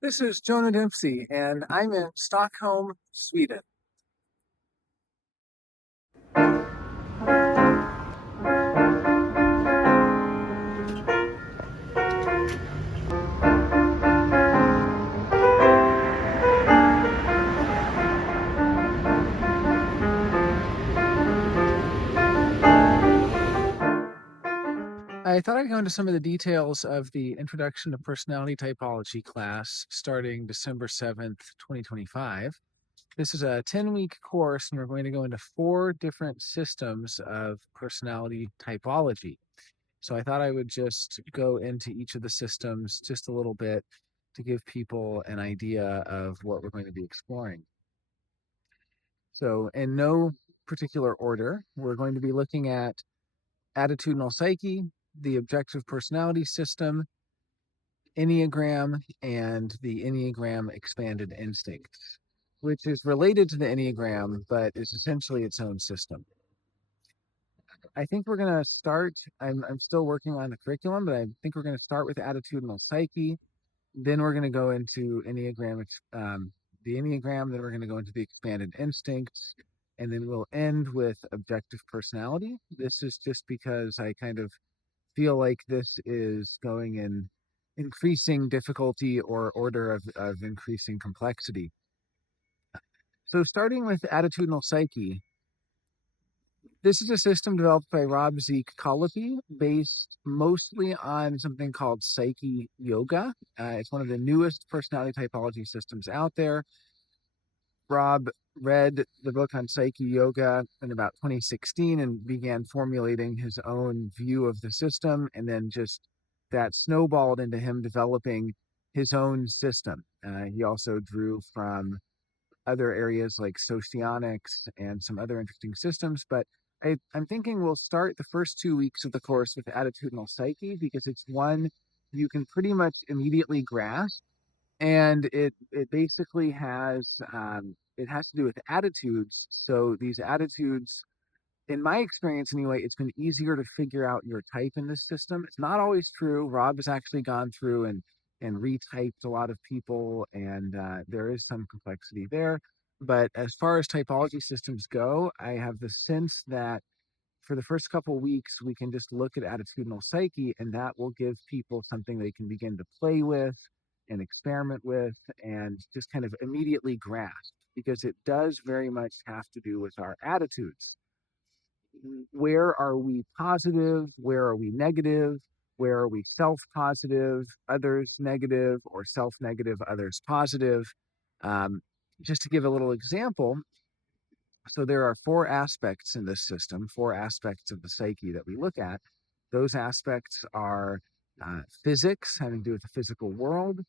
This is Jonah Dempsey, and I'm in Stockholm, Sweden. I thought I'd go into some of the details of the Introduction to Personality Typology class starting December 7th, 2025. This is a 10-week course, and we're going to go into 4 different systems of personality typology. So I thought I would just go into each of the systems just a little bit to give people an idea of what we're going to be exploring. So, in no particular order, we're going to be looking at attitudinal psyche, the objective personality system, Enneagram, and the Enneagram expanded instincts, which is related to the Enneagram, but is essentially its own system. I think we're going to start, I'm still working on the curriculum, but I think we're going to start with attitudinal psyche. Then we're going to go into the Enneagram, then we're going to go into the expanded instincts, and then we'll end with objective personality. This is just because I kind of feel like this is going in increasing difficulty or order of increasing complexity. So starting with attitudinal psyche, this is a system developed by Rob Zeke Colopy, based mostly on something called Psyche Yoga. It's one of the newest personality typology systems out there. Rob read the book on Psyche Yoga in about 2016 and began formulating his own view of the system, and then just that snowballed into him developing his own system. He also drew from other areas like socionics and some other interesting systems, but I'm thinking we'll start the first 2 weeks of the course with attitudinal psyche because it's one you can pretty much immediately grasp, and it basically has it has to do with attitudes. So these attitudes, in my experience anyway, it's been easier to figure out your type in this system. It's not always true. Rob has actually gone through and retyped a lot of people, and there is some complexity there. But as far as typology systems go, I have the sense that for the first couple of weeks, we can just look at attitudinal psyche, and that will give people something they can begin to play with and experiment with and just kind of immediately grasp, because it does very much have to do with our attitudes. Where are we positive? Where are we negative? Where are we self positive, others negative, or self negative, others positive? Um, just to give a little example, so there are 4 aspects in this system, 4 aspects of the psyche that we look at. Those aspects are physics, having to do with the physical world,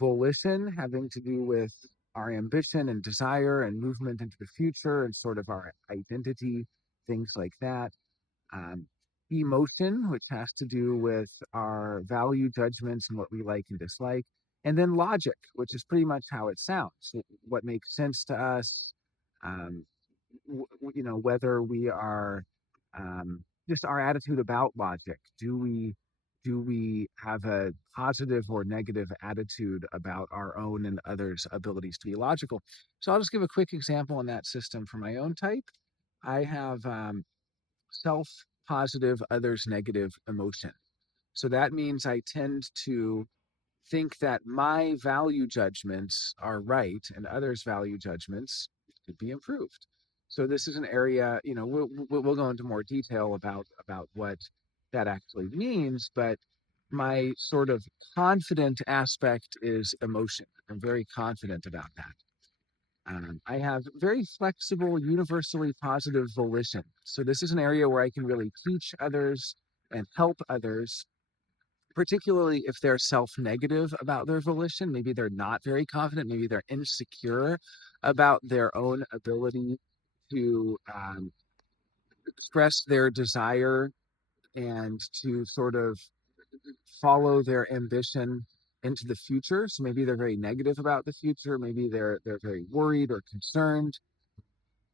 volition, having to do with our ambition and desire and movement into the future and sort of our identity, things like that. Um, Emotion, which has to do with our value judgments and what we like and dislike. And then logic, which is pretty much how it sounds, what makes sense to us, um, whether we are just our attitude about logic. Do we have a positive or negative attitude about our own and others' abilities to be logical? So I'll just give a quick example in that system for my own type. I have self positive, others negative emotion. So that means I tend to think that my value judgments are right and others' value judgments could be improved. So this is an area, we'll go into more detail about what that actually means, but my sort of confident aspect is emotion. I'm very confident about that. I have very flexible, universally positive volition. So this is an area where I can really teach others and help others, particularly if they're self-negative about their volition. Maybe they're not very confident. Maybe they're insecure about their own ability to express their desire and to sort of follow their ambition into the future. So maybe they're very negative about the future. Maybe they're very worried or concerned.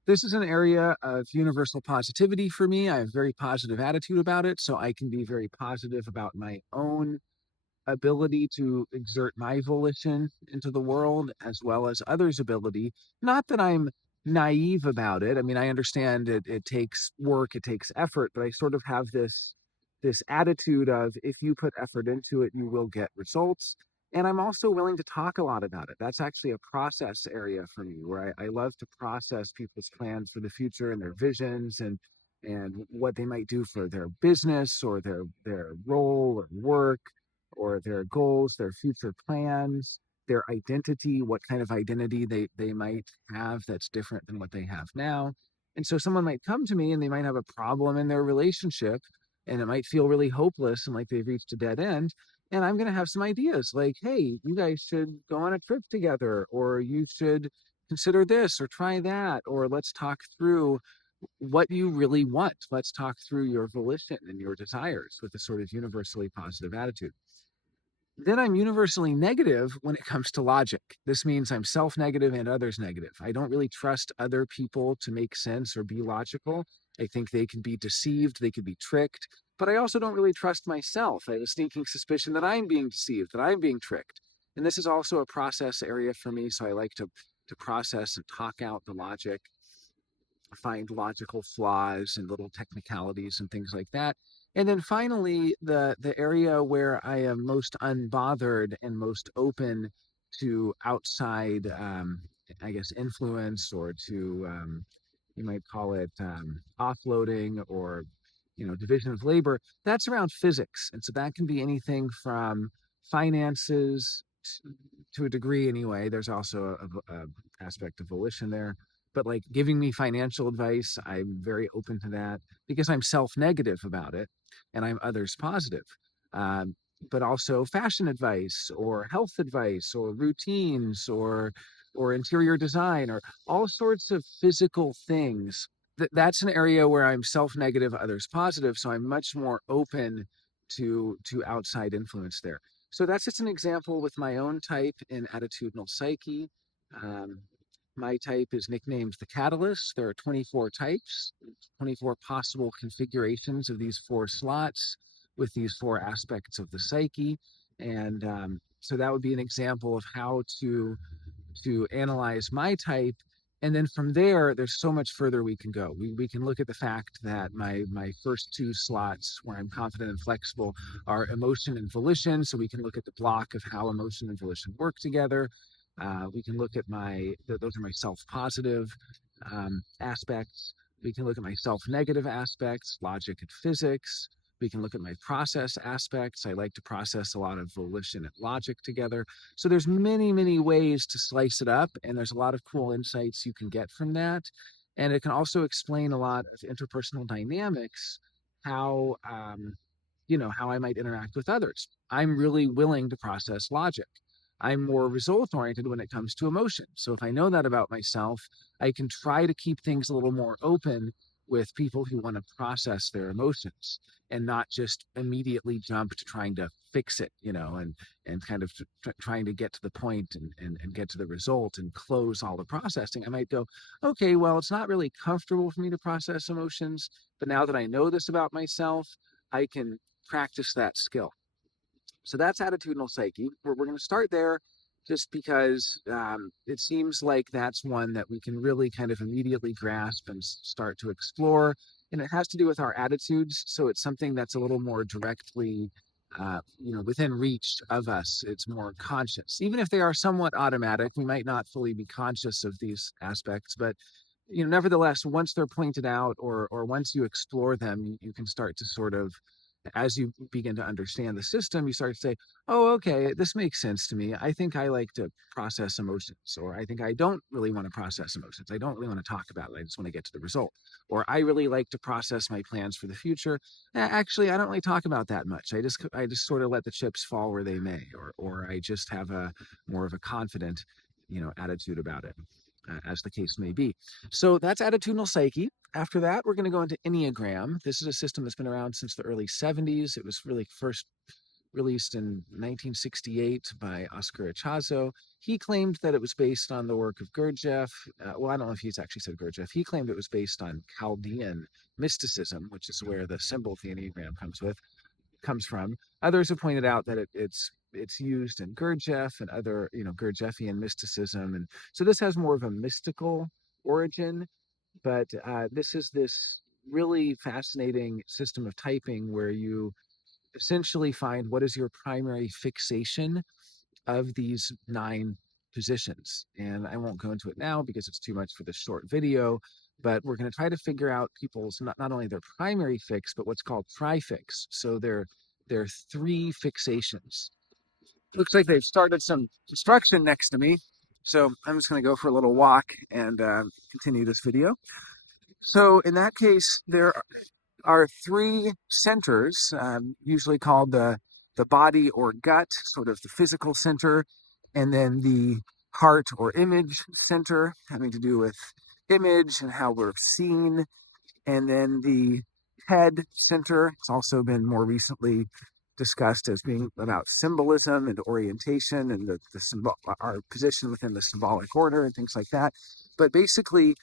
This is an area of universal positivity for me. I have a very positive attitude about it, so I can be very positive about my own ability to exert my volition into the world as well as others' ability. Not that I'm naive about it. I mean, I understand it takes work, it takes effort, but I sort of have this attitude of if you put effort into it, you will get results. And I'm also willing to talk a lot about it. That's actually a process area for me where I love to process people's plans for the future and their visions and what they might do for their business or their role or work or their goals, their future plans, their identity, what kind of identity they might have that's different than what they have now. And so someone might come to me and they might have a problem in their relationship and it might feel really hopeless and like they've reached a dead end. And I'm going to have some ideas like, hey, you guys should go on a trip together, or you should consider this or try that, or let's talk through what you really want. Let's talk through your volition and your desires with a sort of universally positive attitude. Then I'm universally negative when it comes to logic. This means I'm self-negative and others negative. I don't really trust other people to make sense or be logical. I think they can be deceived, they can be tricked, but I also don't really trust myself. I have a sneaking suspicion that I'm being deceived, that I'm being tricked. And this is also a process area for me, so I like to process and talk out the logic, find logical flaws and little technicalities and things like that. And then finally, the area where I am most unbothered and most open to outside, I guess, influence, or to you might call it offloading, or division of labor. That's around physics, and so that can be anything from finances to a degree anyway. There's also a aspect of volition there, but like giving me financial advice, I'm very open to that because I'm self-negative about it and I'm others positive. Um, but also fashion advice or health advice or routines or interior design or all sorts of physical things. That's an area where I'm self-negative, others positive, so I'm much more open to outside influence there. So that's just an example with my own type in attitudinal psyche. Um, my type is nicknamed the catalyst. There are 24 types, 24 possible configurations of these four slots with these four aspects of the psyche. And so that would be an example of how to analyze my type. And then from there, there's so much further we can go. We can look at the fact that my first two slots where I'm confident and flexible are emotion and volition. So we can look at the block of how emotion and volition work together. We can look at those are my self-positive aspects. We can look at my self-negative aspects, logic and physics. We can look at my process aspects. I like to process a lot of volition and logic together. So there's many, many ways to slice it up, and there's a lot of cool insights you can get from that. And it can also explain a lot of interpersonal dynamics, how how I might interact with others. I'm really willing to process logic. I'm more result oriented when it comes to emotion. So if I know that about myself, I can try to keep things a little more open with people who want to process their emotions and not just immediately jump to trying to fix it, and kind of trying to get to the point and get to the result and close all the processing. I might go, okay, well, it's not really comfortable for me to process emotions, but now that I know this about myself, I can practice that skill. So that's attitudinal psyche. We're going to start there just because it seems like that's one that we can really kind of immediately grasp and start to explore. And it has to do with our attitudes. So it's something that's a little more directly, within reach of us. It's more conscious. Even if they are somewhat automatic, we might not fully be conscious of these aspects, but nevertheless, once they're pointed out or once you explore them, you can start to sort of, as you begin to understand the system, you start to say, oh, okay, this makes sense to me. I think I like to process emotions, or I think I don't really want to process emotions. I don't really want to talk about it. I just want to get to the result. Or I really like to process my plans for the future. Actually, I don't really talk about that much. I just sort of let the chips fall where they may, or I just have a more of a confident, attitude about it, as the case may be. So that's attitudinal psyche. After that, we're going to go into Enneagram. This is a system that's been around since the early 70s. It was really first released in 1968 by Oscar Ichazo. He claimed that it was based on the work of Gurdjieff. Well, I don't know if he's actually said Gurdjieff. He claimed it was based on Chaldean mysticism, which is where the symbol of the Enneagram comes with. comes from. Others have pointed out that it's used in Gurdjieff and other, Gurdjieffian mysticism. And so this has more of a mystical origin, but this is this really fascinating system of typing where you essentially find what is your primary fixation of these 9 positions. And I won't go into it now because it's too much for this short video, but we're going to try to figure out people's not only their primary fix, but what's called trifix. So there are 3 fixations. Looks like they've started some construction next to me. So I'm just going to go for a little walk and continue this video. So in that case, there are 3 centers, usually called the body or gut, sort of the physical center, and then the heart or image center, having to do with image and how we're seen, and then the head center. It's also been more recently discussed as being about symbolism and orientation and our position within the symbolic order and things like that. But basically,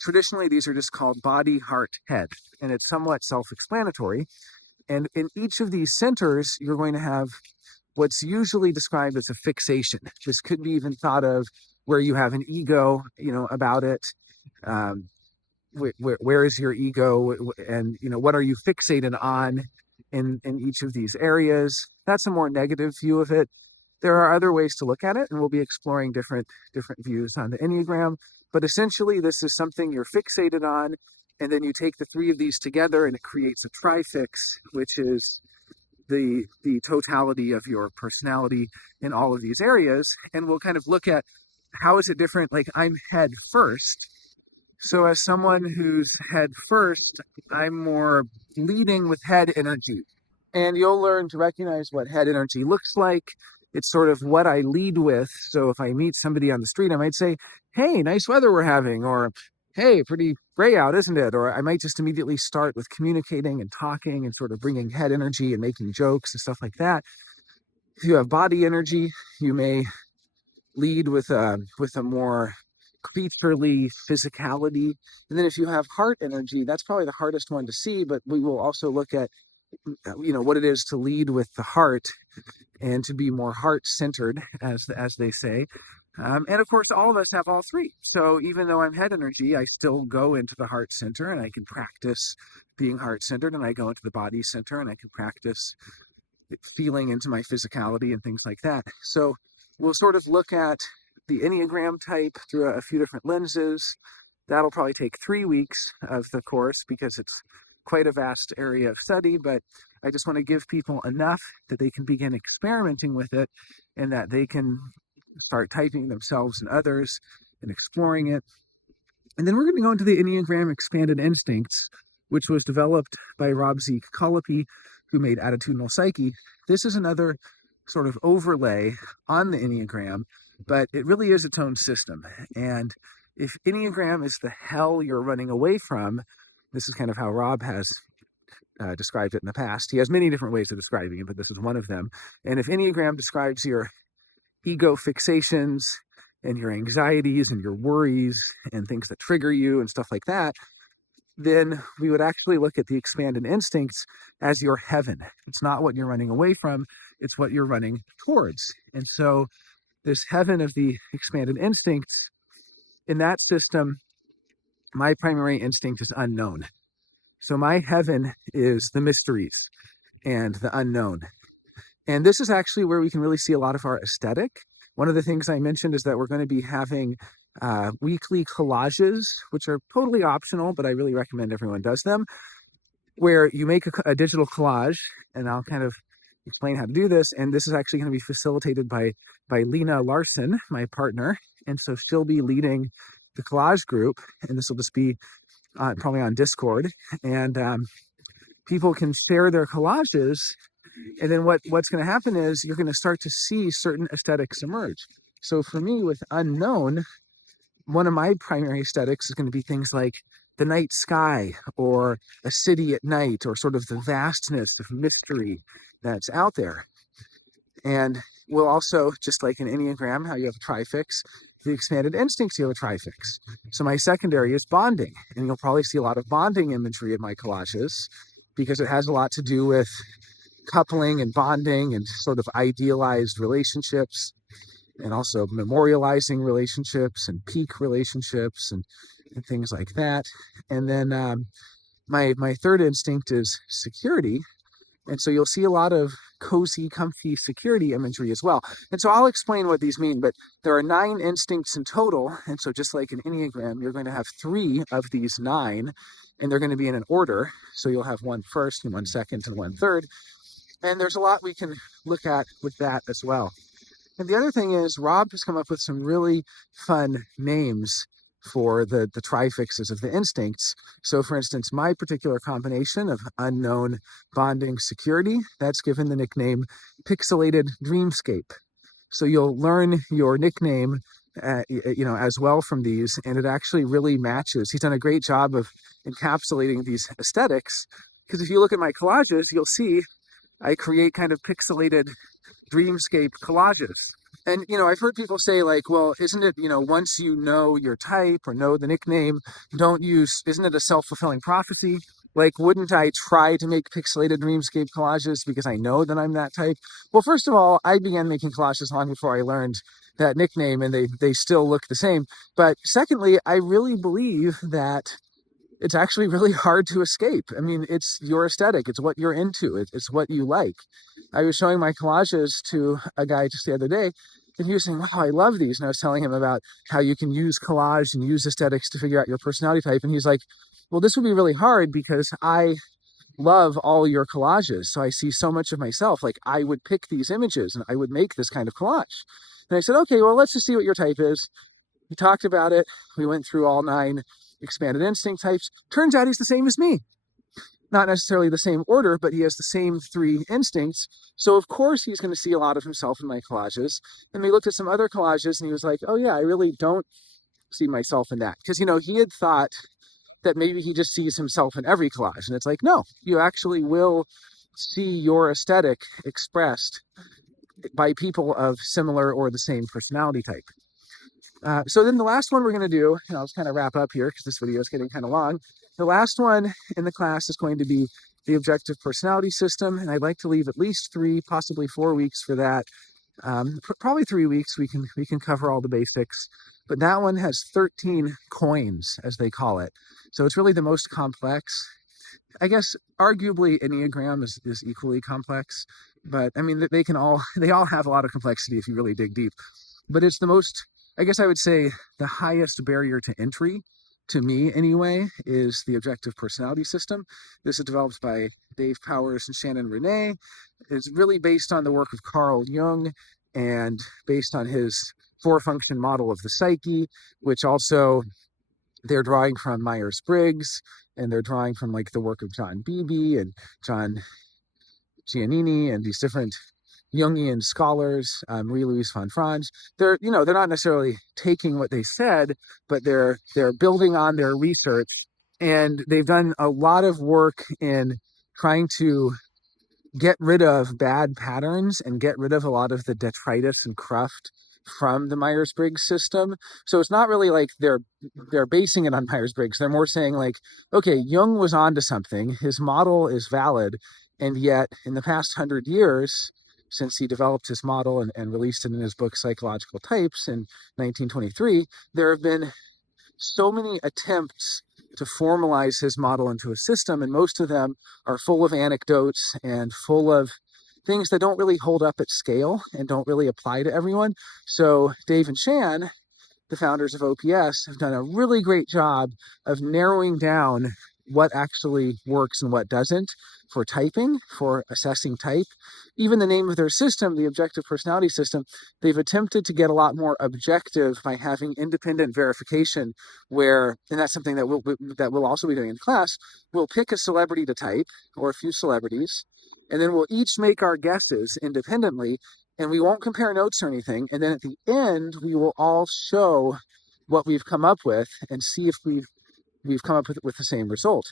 traditionally, these are just called body, heart, head, and it's somewhat self-explanatory. And in each of these centers, you're going to have what's usually described as a fixation. This could be even thought of where you have an ego, about it. Where is your ego, and what are you fixated on in each of these areas? That's a more negative view of it. There are other ways to look at it, and we'll be exploring different views on the Enneagram. But essentially, this is something you're fixated on, and then you take the 3 of these together, and it creates a trifix, which is the totality of your personality in all of these areas. And we'll kind of look at how is it different. Like, I'm head first. So as someone who's head first, I'm more leading with head energy. And you'll learn to recognize what head energy looks like. It's sort of what I lead with. So if I meet somebody on the street, I might say, hey, nice weather we're having, or hey, pretty gray out, isn't it? Or I might just immediately start with communicating and talking and sort of bringing head energy and making jokes and stuff like that. If you have body energy, you may lead with a more creaturely physicality. And then if you have heart energy, that's probably the hardest one to see, but we will also look at what it is to lead with the heart and to be more heart-centered, as they say. And of course, all of us have all 3. So even though I'm head energy, I still go into the heart center, and I can practice being heart-centered, and I go into the body center, and I can practice feeling into my physicality and things like that. So we'll sort of look at the Enneagram type through a few different lenses. That'll probably take 3 weeks of the course because it's quite a vast area of study, but I just want to give people enough that they can begin experimenting with it and that they can start typing themselves and others and exploring it. And then we're going to go into the Enneagram Expanded Instincts, which was developed by Rob Z. Colopy, who made Attitudinal Psyche. This is another sort of overlay on the Enneagram, but it really is its own system. And if Enneagram is the hell you're running away from, this is kind of how Rob has described it in the past. He has many different ways of describing it, but this is one of them. And if Enneagram describes your ego fixations and your anxieties and your worries and things that trigger you and stuff like that, then we would actually look at the expanded instincts as your heaven. It's not what you're running away from, it's what you're running towards. And so this heaven of the expanded instincts, in that system, my primary instinct is unknown. So my heaven is the mysteries and the unknown. And this is actually where we can really see a lot of our aesthetic. One of the things I mentioned is that we're going to be having weekly collages, which are totally optional, but I really recommend everyone does them, where you make a digital collage, and I'll kind of explain how to do this. And this is actually going to be facilitated by Lena Larson, my partner. And so she'll be leading the collage group, and this will just be probably on Discord. And people can share their collages. And then what's going to happen is you're going to start to see certain aesthetics emerge. So for me, with unknown, one of my primary aesthetics is going to be things like the night sky or a city at night, or sort of the vastness of mystery that's out there. And we'll also, just like in Enneagram, how you have a trifix, the expanded instincts, you have a trifix. So my secondary is bonding, and you'll probably see a lot of bonding imagery in my collages because it has a lot to do with coupling and bonding and sort of idealized relationships, and also memorializing relationships and peak relationships and things like that. And then my third instinct is security. And so you'll see a lot of cozy, comfy security imagery as well. And so I'll explain what these mean, but there are 9 instincts in total. And so just like an Enneagram, you're going to have 3 of these 9, and they're going to be in an order. So you'll have one first and one second and one third. And there's a lot we can look at with that as well. And the other thing is Rob has come up with some really fun names for the trifixes of the instincts. So for instance, my particular combination of unknown, bonding, security, that's given the nickname Pixelated Dreamscape. So you'll learn your nickname as well from these, and it actually really matches. He's done a great job of encapsulating these aesthetics, because if you look at my collages, you'll see I create kind of pixelated dreamscape collages. And, I've heard people say like, well, isn't it, once you know your type or know the nickname, isn't it a self-fulfilling prophecy? Like, wouldn't I try to make pixelated dreamscape collages because I know that I'm that type? Well, first of all, I began making collages long before I learned that nickname, and they still look the same. But secondly, I really believe that it's actually really hard to escape. I mean, it's your aesthetic. It's what you're into. It's what you like. I was showing my collages to a guy just the other day, and he was saying, wow, I love these. And I was telling him about how you can use collage and use aesthetics to figure out your personality type. And he's like, well, this would be really hard because I love all your collages. So I see so much of myself. Like, I would pick these images and I would make this kind of collage. And I said, okay, well, let's just see what your type is. We talked about it. We went through all 9 expanded instinct types. Turns out he's the same as me. Not necessarily the same order, but he has the same 3 instincts. So of course he's going to see a lot of himself in my collages. And we looked at some other collages and he was like, oh yeah, I really don't see myself in that. Because, he had thought that maybe he just sees himself in every collage. And it's like, no, you actually will see your aesthetic expressed by people of similar or the same personality type. So then the last one we're going to do, and I'll just kind of wrap up here because this video is getting kind of long. The last one in the class is going to be the objective personality system, and I'd like to leave at least 3, possibly 4 weeks for that. Probably 3 weeks. We can cover all the basics, but that one has 13 coins, as they call it. So it's really the most complex. I guess arguably Enneagram is equally complex, but I mean they all have a lot of complexity if you really dig deep. But it's the most, I guess I would say, the highest barrier to entry, to me anyway, is the objective personality system. This is developed by Dave Powers and Shannon Renee. It's really based on the work of Carl Jung and based on his 4-function model of the psyche, which also they're drawing from Myers-Briggs, and they're drawing from like the work of John Beebe and John Giannini and these different Jungian scholars, Marie-Louise von Franz. They're not necessarily taking what they said, but they're building on their research, and they've done a lot of work in trying to get rid of bad patterns and get rid of a lot of the detritus and cruft from the Myers-Briggs system. So it's not really like they're basing it on Myers-Briggs. They're more saying like, okay, Jung was onto something. His model is valid. And yet in the past 100 years, since he developed his model and released it in his book, Psychological Types in 1923, there have been so many attempts to formalize his model into a system, and most of them are full of anecdotes and full of things that don't really hold up at scale and don't really apply to everyone. So Dave and Shan, the founders of OPS, have done a really great job of narrowing down what actually works and what doesn't for typing, for assessing type. Even the name of their system, the objective personality system, they've attempted to get a lot more objective by having independent verification where, and that's something that we'll also be doing in class, we'll pick a celebrity to type or a few celebrities, and then we'll each make our guesses independently, and we won't compare notes or anything. And then at the end, we will all show what we've come up with and see if we've come up with the same result.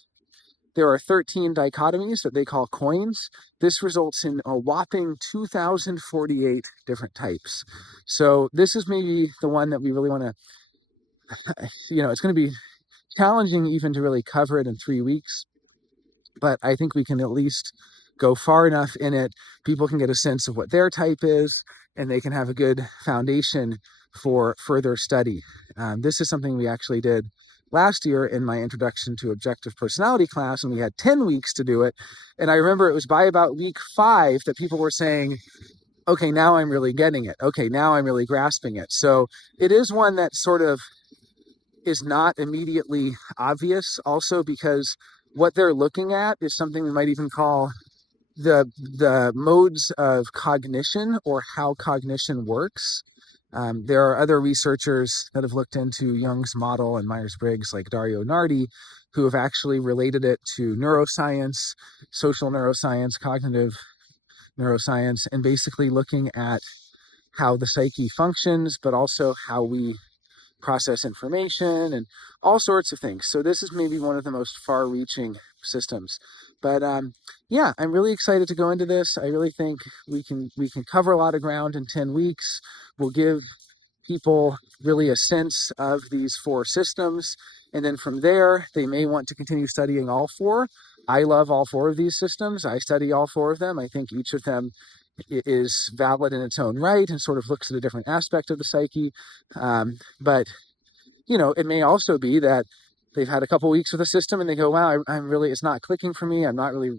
There are 13 dichotomies that they call coins. This results in a whopping 2,048 different types. So this is maybe the one that we really want to, it's going to be challenging even to really cover it in 3 weeks, but I think we can at least go far enough in it, people can get a sense of what their type is, and they can have a good foundation for further study. This is something we actually did last year in my Introduction to Objective Personality class, and we had 10 weeks to do it. And I remember it was by about week 5 that people were saying, okay, now I'm really getting it. Okay, now I'm really grasping it. So it is one that sort of is not immediately obvious, also because what they're looking at is something we might even call the modes of cognition, or how cognition works. There are other researchers that have looked into Jung's model and Myers-Briggs, like Dario Nardi, who have actually related it to neuroscience, social neuroscience, cognitive neuroscience, and basically looking at how the psyche functions, but also how we process information and all sorts of things. So this is maybe one of the most far-reaching systems. But yeah, I'm really excited to go into this. I really think we can cover a lot of ground in 10 weeks. We'll give people really a sense of these 4 systems, and then from there they may want to continue studying all 4. I love all 4 of these systems. I study all 4 of them. I think each of them is valid in its own right and sort of looks at a different aspect of the psyche. But it may also be that they've had a couple weeks with a system and they go, wow, I'm really, it's not clicking for me. I'm not really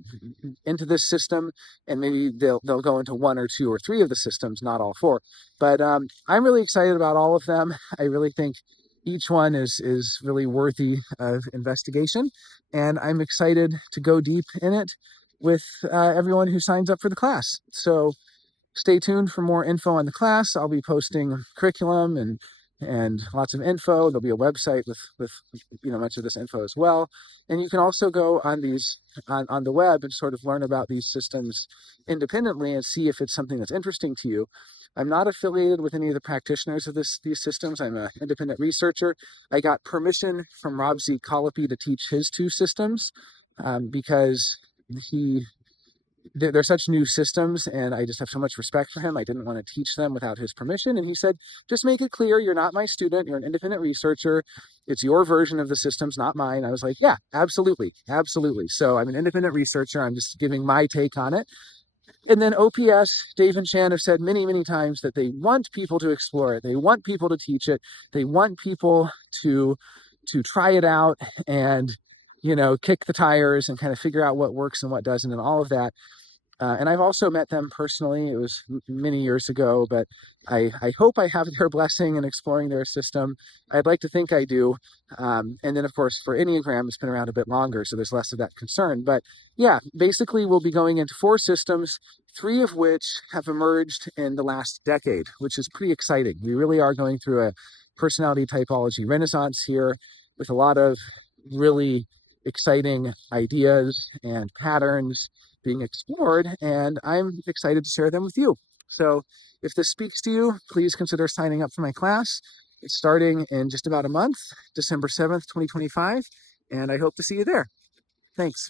into this system. And maybe they'll go into 1 or 2 or 3 of the systems, not all 4. But I'm really excited about all of them. I really think each one is really worthy of investigation. And I'm excited to go deep in it with everyone who signs up for the class. So stay tuned for more info on the class. I'll be posting curriculum and lots of info. There'll be a website with much of this info as well. And you can also go on on the web and sort of learn about these systems independently and see if it's something that's interesting to you. I'm not affiliated with any of the practitioners of these systems. I'm an independent researcher. I got permission from Rob Z. Colopy to teach his 2 systems because they're such new systems, and I just have so much respect for him. I didn't want to teach them without his permission. And he said, just make it clear, you're not my student, you're an independent researcher. It's your version of the systems, not mine. I was like, yeah, absolutely. Absolutely. So I'm an independent researcher. I'm just giving my take on it. And then OPS, Dave and Shan have said many, many times that they want people to explore it. They want people to teach it. They want people to try it out and, kick the tires and kind of figure out what works and what doesn't and all of that. And I've also met them personally. It was many years ago, but I hope I have their blessing in exploring their system. I'd like to think I do. And then, of course, for Enneagram, it's been around a bit longer, so there's less of that concern. But yeah, basically, we'll be going into 4 systems, 3 of which have emerged in the last decade, which is pretty exciting. We really are going through a personality typology renaissance here with a lot of really exciting ideas and patterns being explored, and I'm excited to share them with you. So if this speaks to you, please consider signing up for my class. It's starting in just about a month, December 7th, 2025, and I hope to see you there. Thanks.